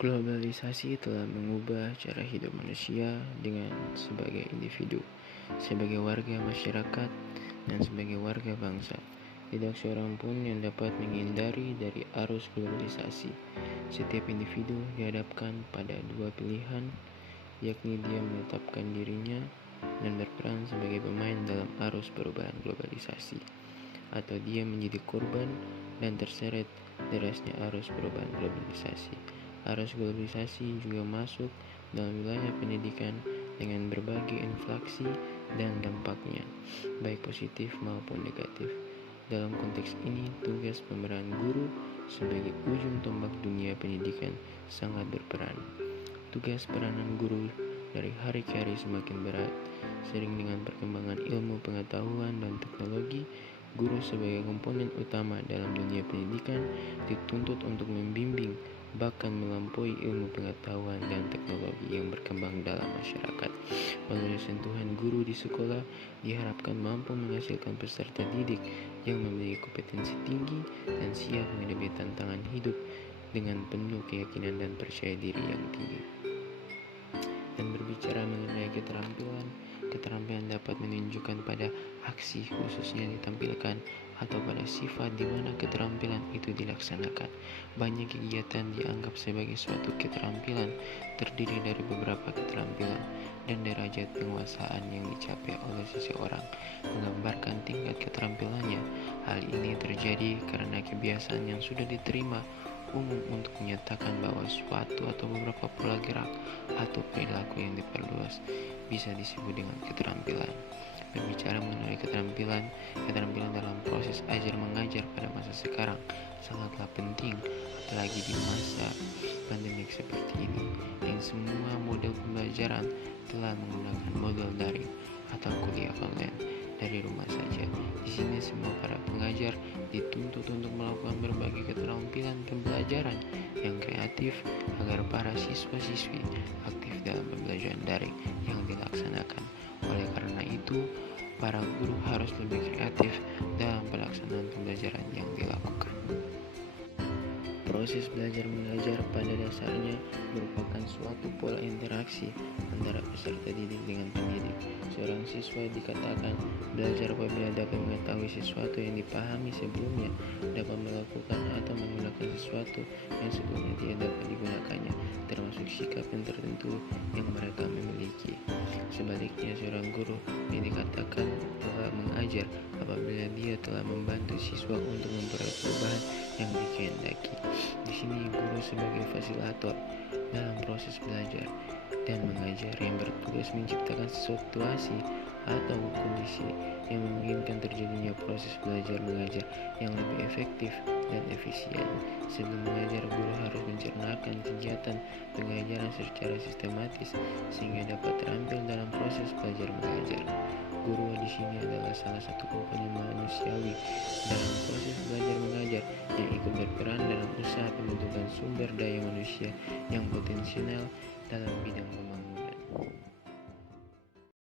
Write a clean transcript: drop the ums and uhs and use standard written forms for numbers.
Globalisasi telah mengubah cara hidup manusia dengan sebagai individu, sebagai warga masyarakat, dan sebagai warga bangsa. Tidak seorang pun yang dapat menghindari dari arus globalisasi. Setiap individu dihadapkan pada dua pilihan, yakni dia menetapkan dirinya dan berperan sebagai pemain dalam arus perubahan globalisasi, atau dia menjadi korban dan terseret derasnya arus perubahan globalisasi. Arus globalisasi juga masuk dalam wilayah pendidikan dengan berbagai inflasi dan dampaknya, baik positif maupun negatif. Dalam konteks ini, tugas pemeran guru sebagai ujung tombak dunia pendidikan sangat berperan. Tugas peranan guru dari hari ke hari semakin berat. Sering dengan perkembangan ilmu pengetahuan dan teknologi, guru sebagai komponen utama dalam dunia pendidikan dituntut untuk membimbing, bahkan melampaui ilmu pengetahuan dan teknologi yang berkembang dalam masyarakat. Melalui sentuhan guru di sekolah, diharapkan mampu menghasilkan peserta didik yang memiliki kompetensi tinggi dan siap menghadapi tantangan hidup dengan penuh keyakinan dan percaya diri yang tinggi. Dan berbicara mengenai keterampilan dapat menunjukkan pada aksi khususnya ditampilkan atau pada sifat di mana keterampilan itu dilaksanakan. Banyak kegiatan dianggap sebagai suatu keterampilan, terdiri dari beberapa keterampilan dan derajat penguasaan yang dicapai oleh seseorang, menggambarkan tingkat keterampilannya. Hal ini terjadi karena kebiasaan yang sudah diterima umum untuk menyatakan bahwa suatu atau beberapa pola gerak atau perilaku yang diperluas bisa disebut dengan keterampilan. Berbicara mengenai keterampilan dalam proses ajar mengajar pada masa sekarang sangatlah penting, apalagi di masa pandemik seperti ini, yang semua model pembelajaran telah menggunakan model daring atau kuliah online dari rumah saja. Di sini semua para pengajar dituntut untuk melakukan berbagai keterampilan pembelajaran yang kreatif agar para siswa-siswi aktif dalam pembelajaran daring yang dilaksanakan. Oleh karena itu, para guru harus lebih kreatif dalam pelaksanaan pembelajaran yang dilakukan. Proses belajar mengajar pada dasarnya merupakan suatu pola interaksi antara peserta didik dengan pendidik. Seorang siswa dikatakan belajar apabila dapat mengetahui sesuatu yang dipahami sebelumnya, dapat melakukan atau menggunakan sesuatu yang sebelumnya tidak dapat digunakannya, termasuk sikap yang tertentu yang mereka miliki. Sebaliknya, seorang guru yang dikatakan telah mengajar apabila dia telah membantu siswa untuk memperoleh perubahan yang dikehendaki. Di sini guru sebagai fasilitator dalam proses belajar dan mengajar yang bertugas menciptakan situasi atau kondisi yang memungkinkan terjadinya proses belajar mengajar yang lebih efektif dan efisien. Sebelum mengajar, guru harus mencernakan kegiatan pengajaran secara sistematis sehingga dapat terampil dalam proses belajar mengajar. Guru di sini adalah salah satu komponen manusiawi dalam proses belajar mengajar yang ikut berperan dalam usaha pembentukan sumber daya manusia yang potensial dalam bidang pembangunan.